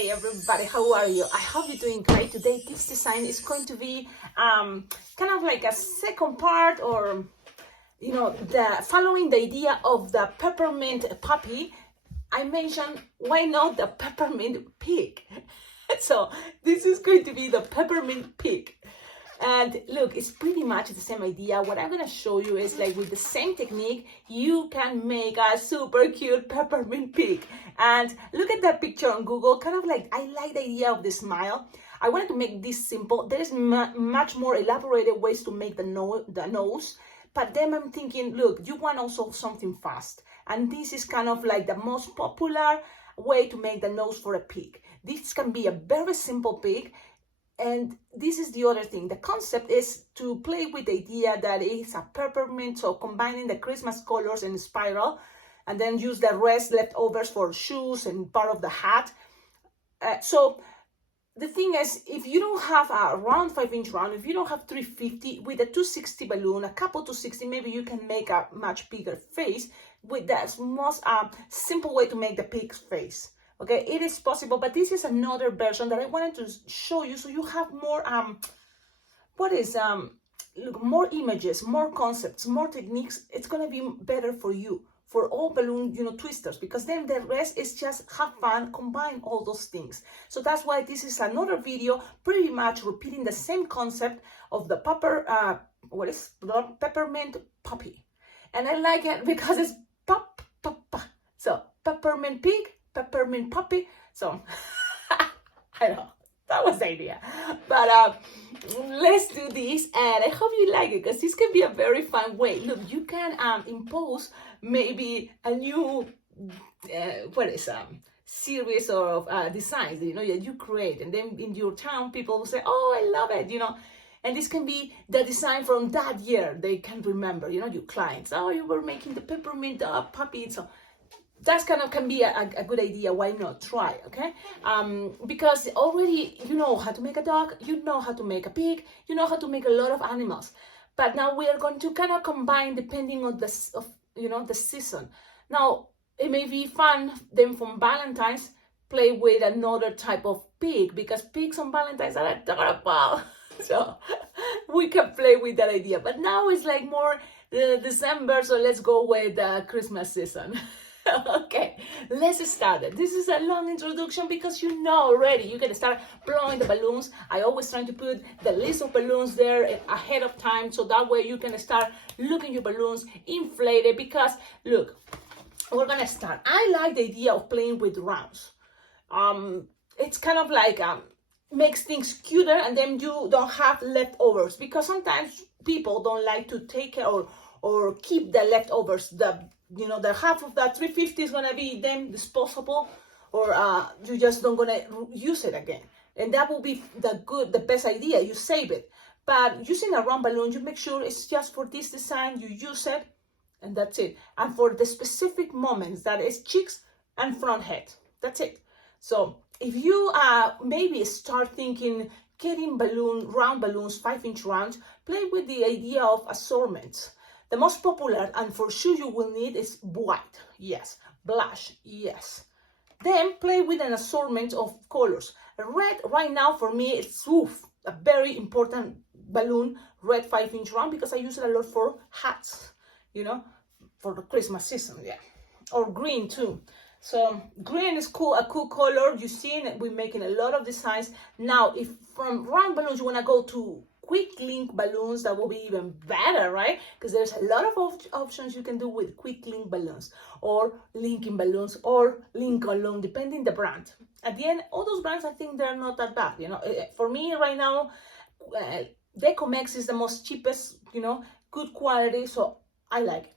Hey everybody, how are you? I hope you're doing great today. This design is going to be kind of like a second part, or following the idea of the peppermint puppy. I mentioned, why not the peppermint pig? So this is going to be the peppermint pig. And look, it's pretty much the same idea. What I'm going to show you is, like, with the same technique, you can make a super cute peppermint pig. And look at that picture on Google, kind of like, I like the idea of the smile. I wanted to make this simple. There is much more elaborated ways to make the nose. But then I'm thinking, look, you want also something fast. And this is kind of like the most popular way to make the nose for a pig. This can be a very simple pig. And this is the other thing. The concept is to play with the idea that it's a peppermint, so combining the Christmas colors in a spiral, and then use the rest leftovers for shoes and part of the hat. So the thing is, if you don't have a round 5-inch round, if you don't have 350, with a 260 balloon, a couple 260, maybe you can make a much bigger face with that most simple way to make the pig's face. Okay, it is possible, but this is another version that I wanted to show you so you have more, more images, more concepts, more techniques. It's going to be better for you, for all balloon, twisters, because then the rest is just have fun, combine all those things. So that's why this is another video, pretty much repeating the same concept of the peppermint puppy. And I like it because it's pop. So peppermint pig, peppermint puppy. So I know that was the idea, but let's do this, and I hope you like it, because this can be a very fun way. Look, you can impose maybe a new series of designs that you create, and then in your town people will say, oh, I love it, and this can be the design from that year. They can remember, your clients, oh, you were making the peppermint puppy. So that's can be a good idea. Why not try? Okay, because already you know how to make a dog, you know how to make a pig, you know how to make a lot of animals. But now we are going to kind of combine depending on the season. Now it may be fun then from Valentine's play with another type of pig, because pigs on Valentine's are adorable. So we can play with that idea. But now it's like more December, so let's go with the Christmas season. Okay, let's start it. This is a long introduction because already you can start blowing the balloons. I always try to put the list of balloons there ahead of time, so that way you can start looking your balloons inflated. Because look, we're gonna start. I like the idea of playing with rounds. It's kind of like makes things cuter, and then you don't have leftovers, because sometimes people don't like to take care or keep the leftovers. The half of that 350 is gonna be then disposable, or you just don't gonna use it again, and that will be the best idea. You save it. But using a round balloon, you make sure it's just for this design. You use it, and that's it. And for the specific moments, that is cheeks and front head. That's it. So if you maybe start thinking getting round balloons, 5-inch rounds, play with the idea of assortments. The most popular, and for sure you will need, is white, yes. Blush, yes. Then play with an assortment of colors. Red, right now for me, it's a very important balloon, red 5-inch round, because I use it a lot for hats, for the Christmas season, yeah. Or green too. So green is cool, a cool color. You've seen it, we're making a lot of designs. Now, if from round balloons you want to go to quick link balloons, that will be even better, right? Because there's a lot of options you can do with quick link balloons, or linking balloons, or link balloon, depending the brand. At the end, all those brands, I think they're not that bad. For me right now, Decomex is the most cheapest, good quality, so I like it.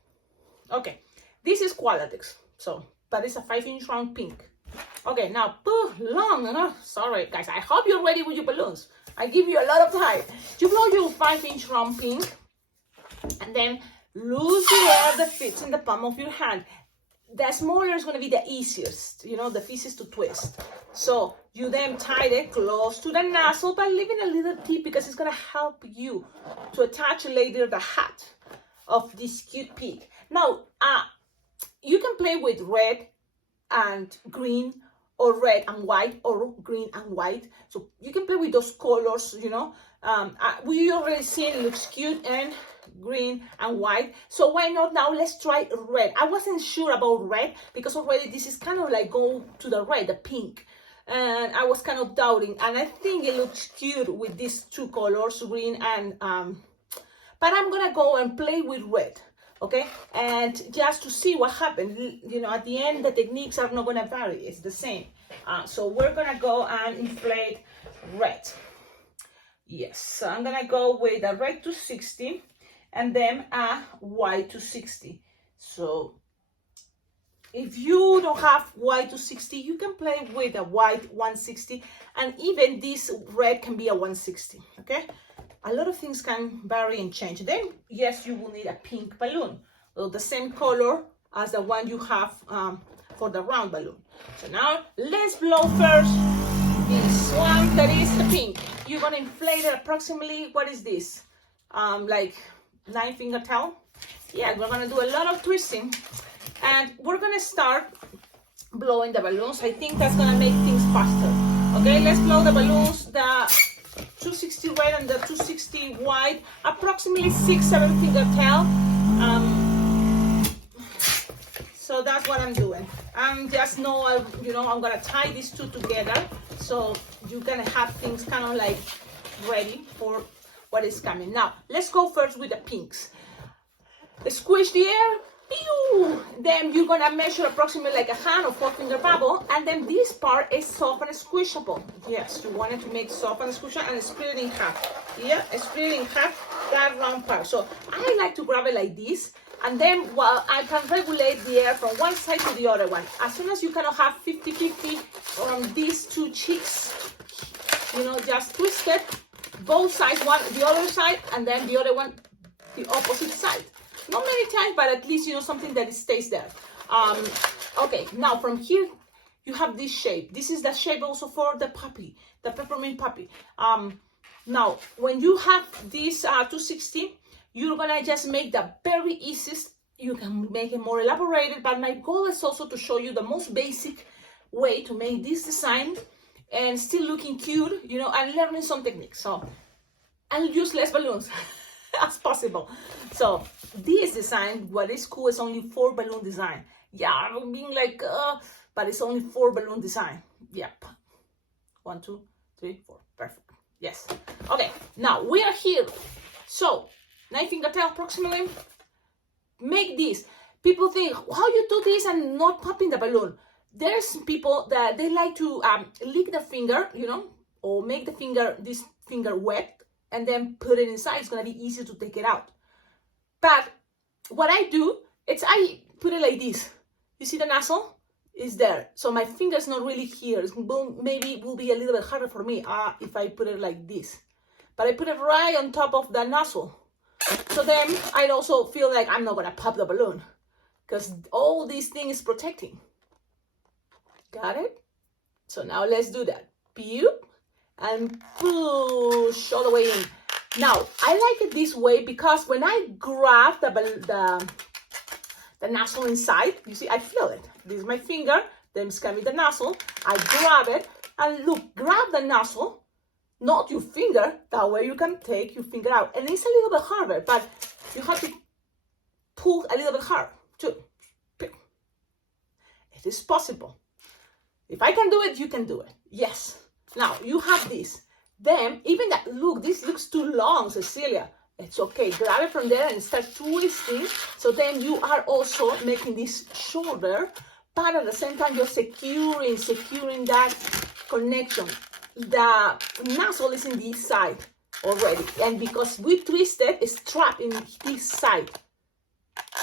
Okay, this is Qualitex, but it's a 5-inch round pink. Okay, now, long enough. Sorry, guys. I hope you're ready with your balloons. I give you a lot of time. You blow your 5-inch round pink, and then lose the air that fits in the palm of your hand. The smaller is going to be the easiest, the easiest to twist. So you then tie it close to the nozzle, but leaving a little tip, because it's going to help you to attach later the hat of this cute pig. Now, you can play with red and green, or red and white, or green and white. So you can play with those colors, you know. We already seen it looks cute and green and white. So why not now? Let's try red. I wasn't sure about red because already this is kind of like go to the red, the pink. And I was kind of doubting. And I think it looks cute with these two colors, green and, but I'm gonna go and play with red. Okay, and just to see what happens, you know, at the end, the techniques are not gonna vary, it's the same. So we're gonna go and inflate red. Yes, so I'm gonna go with a red 260 and then a white 260. So if you don't have white 260, you can play with a white 160, and even this red can be a 160, okay? A lot of things can vary and change. Then, yes, you will need a pink balloon, so the same color as the one you have for the round balloon. So now, let's blow first this one that is the pink. You're gonna inflate it approximately, what is this? Like 9-finger tail? Yeah, we're gonna do a lot of twisting. And we're gonna start blowing the balloons. I think that's gonna make things faster. Okay, let's blow the balloons. The 260 red and the 260 white, approximately 6-7 finger tail. So that's what I'm doing. I'm just know, you know, I'm gonna tie these two together, so you're gonna have things kind of like ready for what is coming. Now let's go first with the pinks. Squish the air. Pew! Then you're gonna measure approximately like a hand or 4-finger bubble, and then this part is soft and squishable. Yes, you want it to make soft and squishable, and split it in half. Yeah, split it in half, that round part. So I like to grab it like this, and then I can regulate the air from one side to the other one. As soon as you kind of have 50-50 from these two cheeks, you know, just twist it, both sides, one the other side, and then the other one the opposite side. Not many times, but at least, you know, something that stays there. Okay, now from here, you have this shape. This is the shape also for the puppy, the peppermint puppy. Now, when you have this 260, you're gonna just make the very easiest. You can make it more elaborated, but my goal is also to show you the most basic way to make this design and still looking cute, you know, and learning some techniques. So I'll use less balloons as possible. So this design, what is cool, is only 4 balloon design. Yeah, I'm being like, but it's only 4 balloon design. Yep. 1, 2, 3, 4. Perfect. Yes. Okay, now we are here. So 9-finger tail approximately. Make this. People think, how you do this and not popping the balloon? There's people that they like to lick the finger, you know, or make the finger, this finger wet, and then put it inside. It's gonna be easy to take it out. But what I do, I put it like this. You see the nozzle is there. So my finger's not really here. Maybe it will be a little bit harder for me if I put it like this. But I put it right on top of the nozzle. So then I also feel like I'm not gonna pop the balloon because all these things is protecting. Got it? So now let's do that. Pew and push all the way in. Now, I like it this way because when I grab the nozzle inside, you see, I feel it. This is my finger, then it's gonna be the nozzle. I grab it, and look, grab the nozzle, not your finger. That way you can take your finger out. And it's a little bit harder, but you have to pull a little bit hard too. It is possible. If I can do it, you can do it. Yes. Now, you have this. Then, even that, look, this looks too long, Cecilia. It's okay. Grab it from there and start twisting. So then you are also making this shorter, but at the same time, you're securing that connection. The nozzle is in this side already. And because we twisted, it's trapped in this side.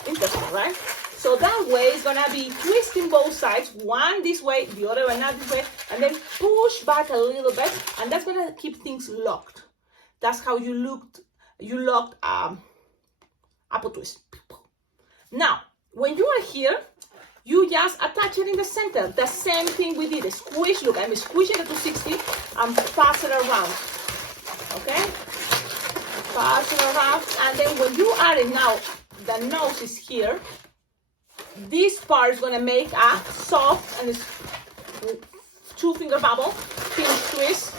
Interesting, right? So that way, it's gonna be twisting both sides, one this way, the other one not this way, and then push back a little bit, and that's gonna keep things locked. That's how you locked apple twist. Now, when you are here, you just attach it in the center. The same thing we did. Squish. Look, I'm squishing the 260 and pass it around. Okay? Pass it around, and then when you add it now, the nose is here. This part is gonna make a soft and 2-finger bubble, pinch twist.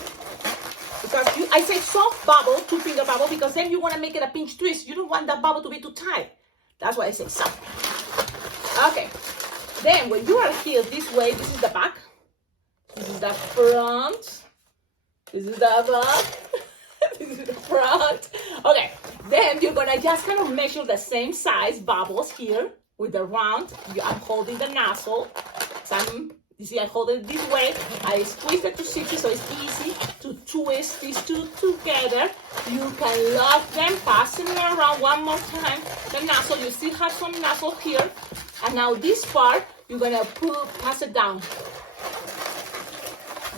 Because I say soft bubble, 2-finger bubble, because then you want to make it a pinch twist. You don't want that bubble to be too tight. That's why I say soft. Okay. Then when you are here this way, this is the back. This is the front. This is the back. This is the front. Okay. Then you're going to just kind of measure the same size bubbles here with the round. I'm holding the nozzle. So you see, I hold it this way. I squeeze it to 60, so it's easy to twist these two together. You can lock them, passing it around one more time. The nozzle, you still have some nozzle here. And now this part, you're gonna pass it down.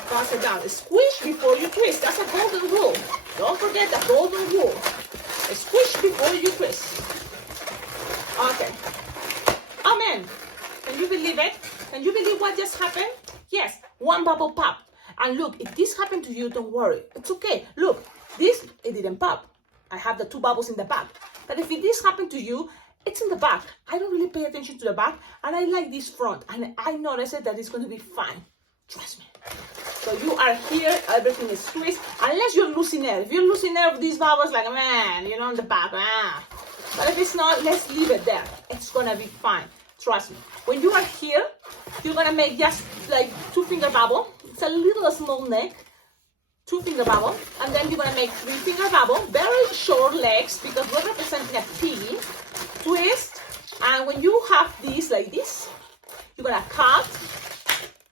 Pass it down. Squish before you twist. That's a golden rule. Don't forget the golden rule. Squish before you twist. Okay. Amen. Can you believe it? Can you believe what just happened? Yes, one bubble popped. And look, if this happened to you, don't worry. It's okay. Look, this, it didn't pop. I have the 2 bubbles in the back. But if this happened to you, it's in the back. I don't really pay attention to the back. And I like this front. And I noticed that it's going to be fine. Trust me. So you are here, everything is twist. Unless you're losing air. If you're losing air of these bubbles, like, man, you know, in the back. But if it's not, let's leave it there. It's going to be fine. Trust me. When you are here, you're going to make just like 2-finger bubble. It's a little small neck. 2-finger bubble. And then you're going to make 3-finger bubble. Very short legs because we're representing a piggy. Twist. And when you have these like this, you're going to cut.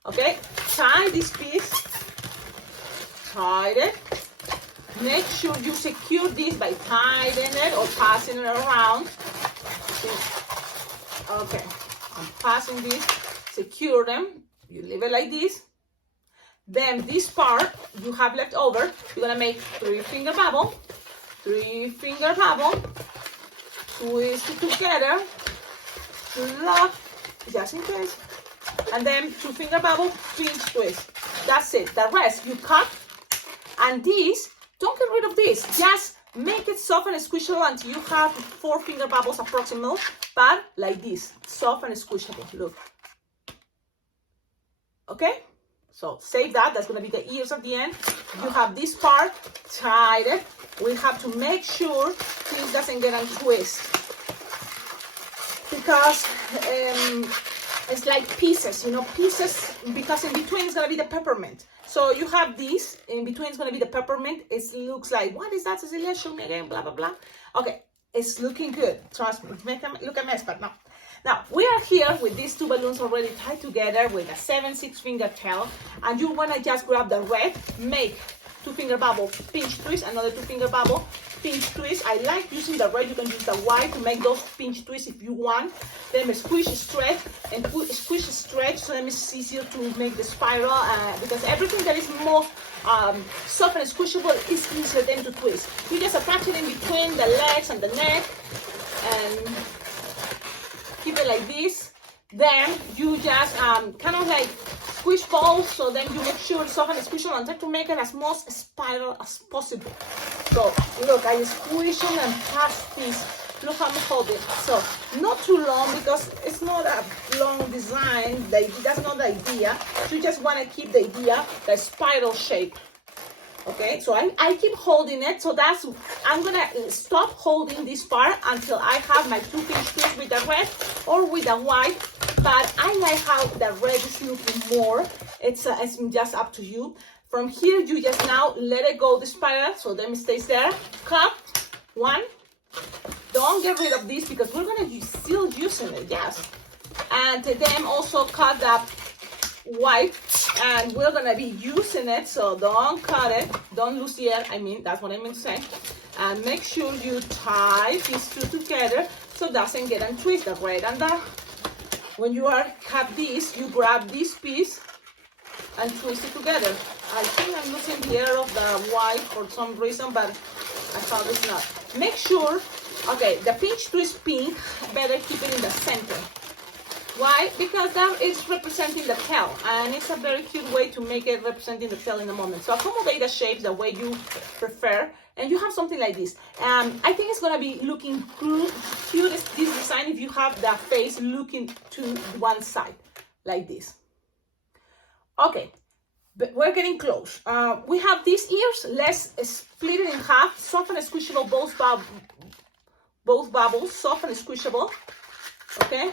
Okay? Tie this piece. Tie it. Make sure you secure this by tying it or passing it around. Okay. I'm passing this, secure them, you leave it like this. Then this part you have left over, you're gonna make 3-finger bubble, 3-finger bubble, twist it together, lock, just in case, and then 2-finger bubble, pinch twist. That's it. The rest you cut, and this, don't get rid of this, just make it soft and squishable until you have 4-finger bubbles approximately, but like this, soft and squishable. Look. Okay? So save that. That's going to be the ears at the end. You have this part tied it. We have to make sure this doesn't get untwist. Because it's like pieces, you know, pieces, because in between is going to be the peppermint. So you have this, in between is going to be the peppermint. It looks like, what is that, Cecilia? Show me again, blah, blah, blah. Okay, it's looking good. Trust me, look a mess, but no. Now, we are here with these 2 balloons already tied together with a 7-6-finger tail. And you want to just grab the red, make 2-finger bubble, pinch twist, another 2-finger bubble, pinch twist. I like using the red. You can use the white to make those pinch twists if you want. Then squish, stretch, and squish, stretch, so then it's easier to make the spiral because everything that is more soft and squishable is easier then to twist. You just attach it in between the legs and the neck and keep it like this. Then you just kind of like squish balls, so then you make sure it's soft and squishable and try to make it as most spiral as possible. So look, I squish it and pass this. Look how I'm holding. So not too long because it's not a long design. That's not the idea. You just want to keep the idea, the spiral shape. Okay, so I keep holding it. So that's, I'm going to stop holding this part until I have my 2 pinch twists with the red or with the white. But I like how the red is looking more. It's just up to you. From here, you just now let it go, the spiral, so then it stays there. Cut. 1. Don't get rid of this because we're going to still using it, yes. And then also cut that white, and we're going to be using it, so don't cut it. Don't lose the air, that's what I mean to say. And make sure you tie these 2 together so it doesn't get untwisted, right? And when you cut this, you grab this piece and twist it together. I think I'm losing the air of the white for some reason, but I found it's not. Make sure, okay, the pinch twist pink, better keep it in the center. Why? Because that is representing the tail, and it's a very cute way to make it representing the tail in the moment. So accommodate the shapes the way you prefer, and you have something like this. I think it's going to be looking cute, this design, if you have the face looking to one side, like this. Okay, But we're getting close. We have these ears. Let's split it in half. Soft and squishable, both bubbles. Soft and squishable. Okay.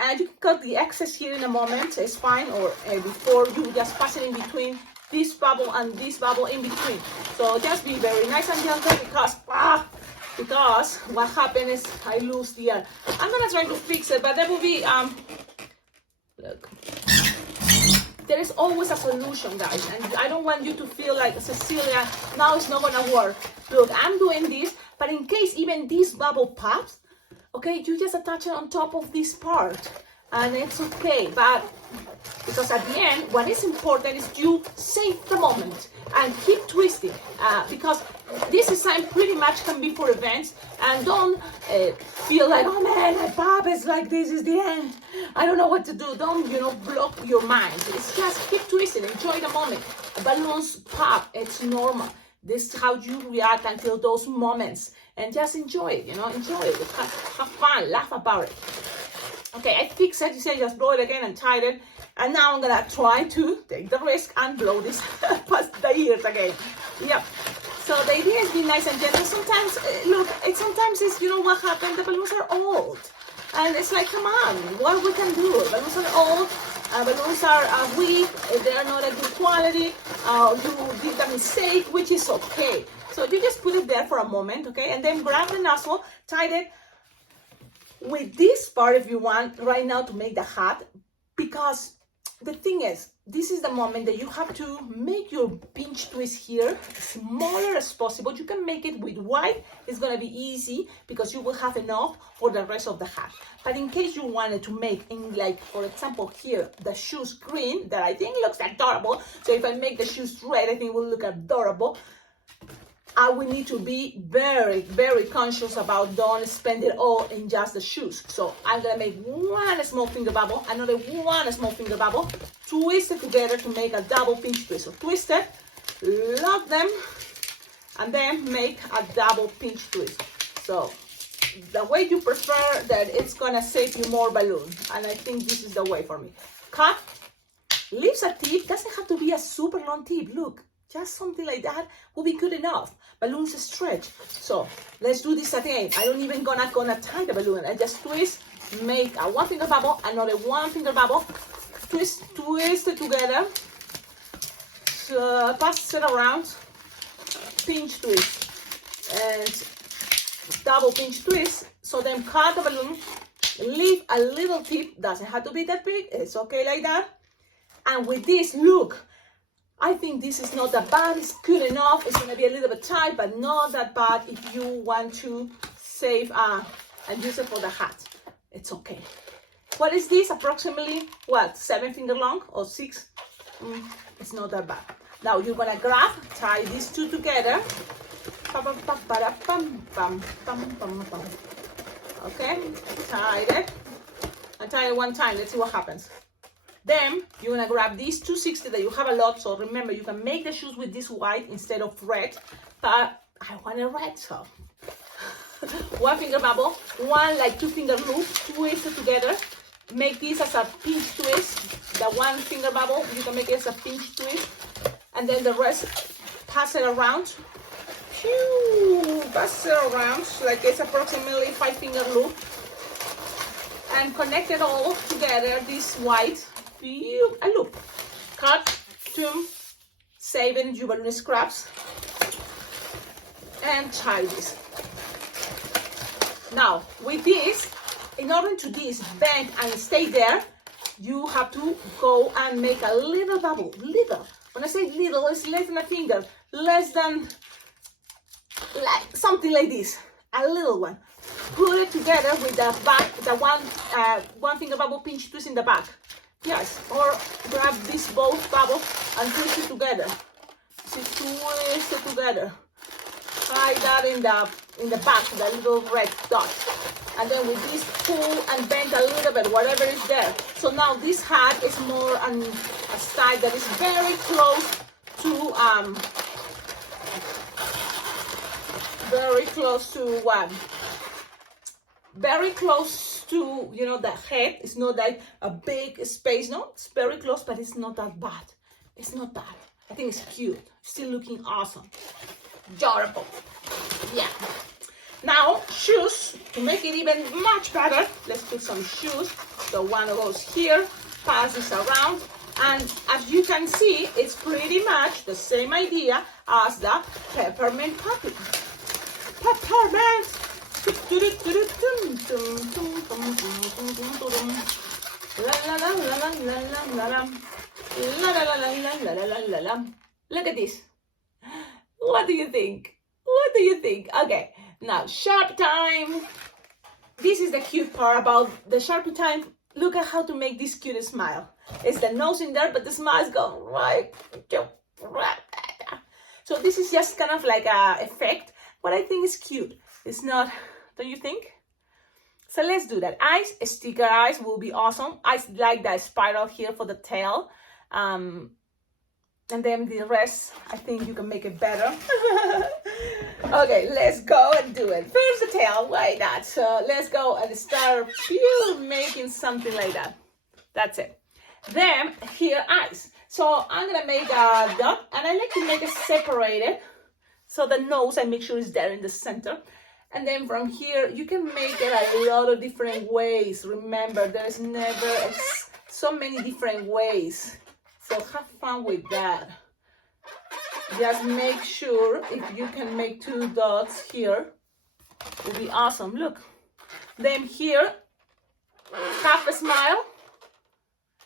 And you can cut the excess here in a moment. It's fine. Or before you just pass it in between this bubble and this bubble in between. So just be very nice and gentle because what happened is I lose the air. I'm gonna try to fix it, but that will be look. There is always a solution, guys, and I don't want you to feel like, Cecilia, now it's not gonna work. Look, I'm doing this, but in case even this bubble pops, okay, you just attach it on top of this part, and it's okay. But because at the end, what is important is you save the moment and keep twisting, because this design pretty much can be for events, and don't feel like, oh man, my pop is like, this is the end, I don't know what to do. Don't, block your mind. It's just keep twisting, enjoy the moment. Balloons pop, it's normal. This is how you react until those moments, and just enjoy it, enjoy it. Have fun, laugh about it. Okay, I fixed it. You say just blow it again and tie it. And now I'm gonna try to take the risk and blow this past the ears again. Yep. So the idea is be nice and gentle. Sometimes, look, sometimes it's, what happened? The balloons are old. And it's like, come on, what we can do? Balloons are old. Balloons are weak. They are not a good quality. You did a mistake, which is okay. So you just put it there for a moment, okay? And then grab the nozzle, tie it with this part if you want right now to make the hat, because the thing is, this is the moment that you have to make your pinch twist here smaller as possible. You can make it with white. It's going to be easy because you will have enough for the rest of the hat. But in case you wanted to make, in like, for example, here, the shoes green, that I think looks adorable. So if I make the shoes red, I think it will look adorable. I will need to be very, very conscious about don't spend it all in just the shoes. So I'm gonna make one small finger bubble, another one small finger bubble, twist it together to make a double pinch twist. So twist it, lock them, and then make a double pinch twist. So the way you prefer that, it's gonna save you more balloon. And I think this is the way for me. Cut, leaves a tip, doesn't have to be a super long tip, look. Just something like that will be good enough. Balloons stretch. So let's do this again. I don't even gonna tie the balloon. I just twist, make a one finger bubble, another one finger bubble, twist it together, pass it around, pinch twist, and double pinch twist. So then cut the balloon, leave a little tip. Doesn't have to be that big. It's okay like that. And with this, look. I think this is not that bad. It's good enough. It's going to be a little bit tight, but not that bad if you want to save and use it for the hat. It's okay. What is this? Approximately, what, 7 finger long or 6? It's not that bad. Now you're going to tie these two together. Okay, tie it. I tie it one time. Let's see what happens. Then you're gonna grab these 260 that you have a lot. So remember, you can make the shoes with this white instead of red, but I want a red, so one finger bubble, one like 2 finger loop, twist it together. Make this as a pinch twist. The 1 finger bubble, you can make it as a pinch twist, and then the rest, pass it around. Pass it around like it's approximately 5 finger loop, and connect it all together. This white. A loop, cut, trim, save it in your balloon scraps, and tie this. Now with this, in order to this bend and stay there, you have to go and make a little bubble. Little. When I say little, it's less than a finger, less than like something like this. A little one. Put it together with the back, the one finger bubble pinch twist in the back. Yes, or grab this both bubble and twist it together. Twist it together. Tie that in the back, the little red dot. And then with this, pull and bend a little bit, whatever is there. So now this hat is more a style that is very close to very close to, the head. It's not like a big space, no, it's very close, but it's not that bad. It's not bad. I think it's cute. Still looking awesome. Adorable. Yeah. Now, shoes, to make it even much better, let's put some shoes. So one goes here, pass this around, and as you can see, it's pretty much the same idea as the peppermint puppy. Peppermint! Look at this. What do you think? What do you think? Okay, now Sharpie time. This is the cute part about the Sharpie time. Look at how to make this cute smile. It's the nose in there, but the smile's gone right. So this is just kind of like a effect, but I think it's cute. It's not, don't you think? So let's do that. Eyes, sticker eyes will be awesome. I like that spiral here for the tail. And then the rest, I think you can make it better. Okay, let's go and do it. First the tail, why not? So let's go and start making something like that. That's it. Then here, eyes. So I'm gonna make a dot, and I like to make it separated. So the nose, I make sure is there in the center. And then from here, you can make it a lot of different ways. Remember, there's never so many different ways. So have fun with that. Just make sure if you can make 2 dots here, it will be awesome. Look. Then here, half a smile.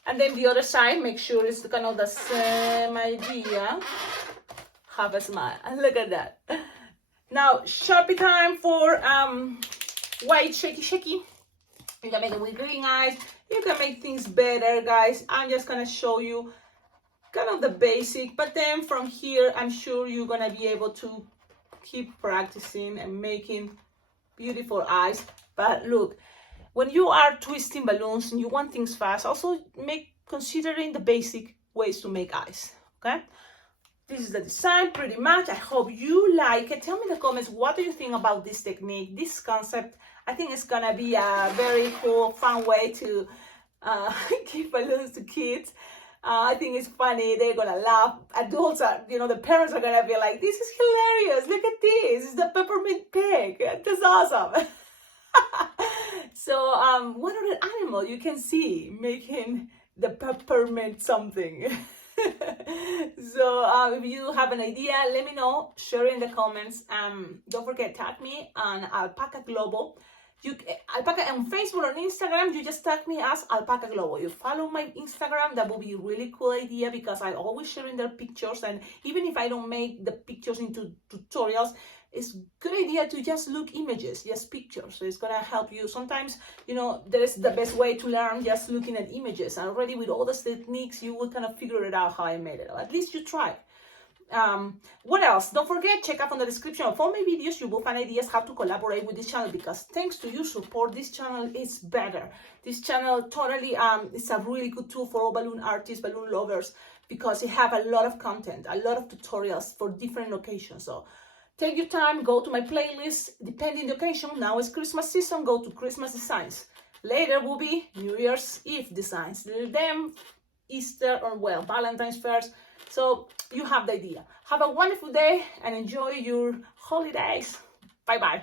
And then the other side, make sure it's kind of the same idea. Half a smile. And look at that. Now, Sharpie time for white shaky. You can make it with green eyes. You can make things better, guys. I'm just gonna show you kind of the basic, but then from here, I'm sure you're gonna be able to keep practicing and making beautiful eyes. But look, when you are twisting balloons and you want things fast, also considering the basic ways to make eyes, okay? This is the design pretty much. I hope you like it. Tell me in the comments, what do you think about this technique, this concept? I think it's gonna be a very cool, fun way to give balloons to kids. I think it's funny. They're gonna laugh. Adults are, the parents are gonna be like, this is hilarious. Look at this. It's the peppermint pig. That's awesome. So, what other animal you can see making the peppermint something? So, if you have an idea, let me know. Share it in the comments. Don't forget, tag me on Alpacaglobo. Alpaca on Facebook or Instagram, you just tag me as Alpacaglobo. You follow my Instagram, that will be a really cool idea because I always share in their pictures, and even if I don't make the pictures into tutorials, it's a good idea to just look images, just pictures. So it's gonna help you. Sometimes, there's the best way to learn just looking at images, and already with all those techniques, you will kind of figure it out how I made it. Or at least you try. What else? Don't forget, check out on the description of all my videos. You will find ideas how to collaborate with this channel, because thanks to your support, this channel is better. This channel totally is a really good tool for all balloon artists, balloon lovers, because it have a lot of content, a lot of tutorials for different occasions. So take your time, go to my playlist, depending the occasion. Now it's Christmas season, go to Christmas designs. Later will be New Year's Eve designs. Then Easter or, Valentine's first. So you have the idea. Have a wonderful day and enjoy your holidays. Bye-bye.